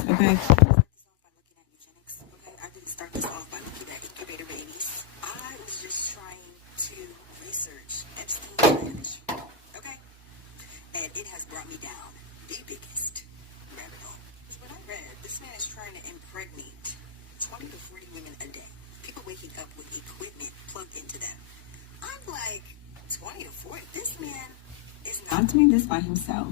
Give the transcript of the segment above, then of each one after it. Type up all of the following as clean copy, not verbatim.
okay? I didn't start this off by looking at incubator babies. I was just trying to research Epstein's ranch, okay? And it has brought me down the biggest rabbit hole. Because when I read, this man is trying to impregnate 20 to 40 women a day. People waking up with equipment plugged into them. I'm like, 20 to 40? This man is not doing this by himself.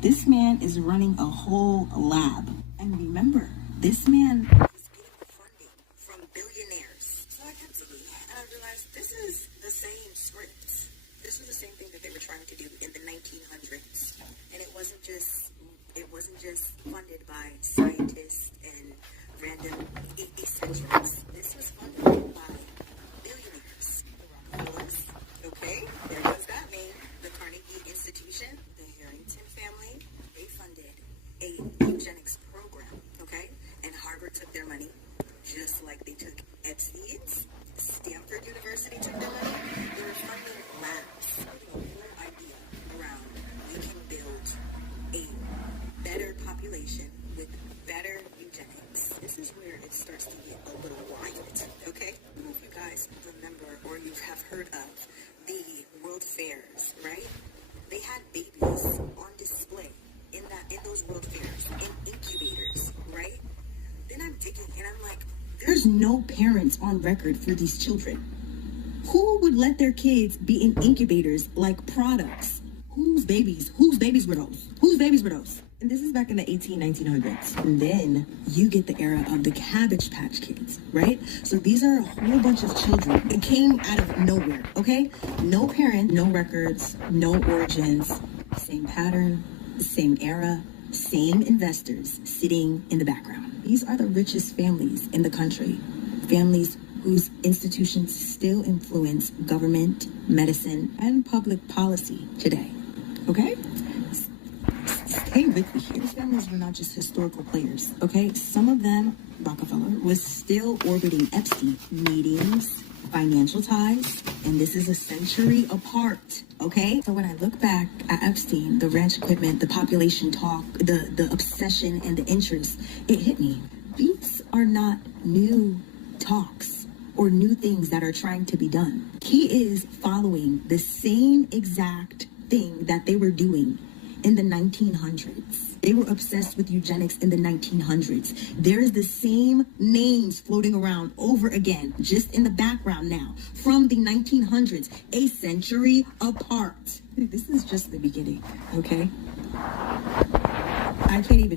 This man is running a whole lab. And remember, this man is getting funding from billionaires. So I got to me, and I realized this is the same script. This was the same thing that they were trying to do in the 1900s. And it wasn't just funded by scientists and random eccentrics. This was funded by billionaires. The Rockefellers, okay? There goes that name. The Carnegie Institution, the Harrington family, they funded a eugenics program, okay? And Harvard took their money, just like they took Epstein's. Stanford University took their money. They were funding labs, putting a whole idea around we can build a better population with better eugenics. This is where it starts to get a little wild, okay? I don't know if you guys remember or you have heard of the World Fairs, right? They had babies on display in those World Fairs, in incubators, right? Then I'm digging and I'm like, there's no parents on record for these children. Who would let their kids be in incubators like products? Whose babies were those? Whose babies were those? And this is back in the 1900s. And then you get the era of the Cabbage Patch Kids, right? So these are a whole bunch of children. It came out of nowhere, okay? No parent, no records, no origins. Same pattern, same era, same investors sitting in the background. These are the richest families in the country. Families whose institutions still influence government, medicine, and public policy today, okay? Stay with me here. These families were not just historical players, okay? Some of them, Rockefeller, was still orbiting Epstein. Meetings, financial ties, and this is a century apart, okay? So when I look back at Epstein, the ranch equipment, the population talk, the obsession and the interest, it hit me. These are not new talks or new things that are trying to be done. He is following the same exact thing that they were doing in the 1900s. They were obsessed with eugenics in the 1900s. There's the same names floating around over again, just in the background now, from the 1900s, a century apart. This is just the beginning, okay? I can't even